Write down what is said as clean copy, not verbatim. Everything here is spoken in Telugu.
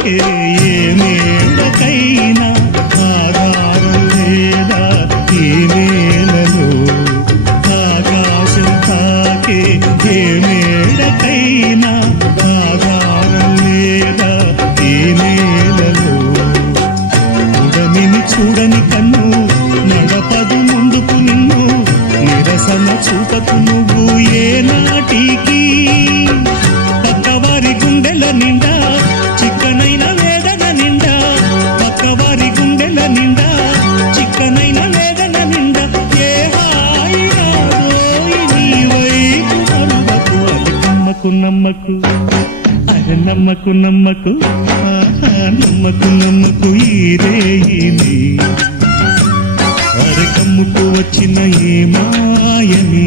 తాకే ఏ మేడకైనా ఆధారం లేదా ఈ నేలలో ఆకాశం తాకే ఏ మేడకైనా ఆధారం లేదా ఈ నేలలో ఉడమిని చూడని కన్ను నడపదు ముందుకు నిన్ను నిరసన చూపకు నువ్వు ఏ నాటికి పక్కవారి గుండెల నిండా చిక్కనైన వేదన నిండా పక్కవారి గుండెల నిండా చిక్కనైన వేదన నిండా ఏ హాయి నాదోయి నీ వైపు అరువకు అది నమ్మకు నమ్మకు అరే నమ్మకు నమ్మకు నమ్మకు నమ్మకు ఈ రేయిని అరే కమ్ముకు వచ్చిన ఏ మాయని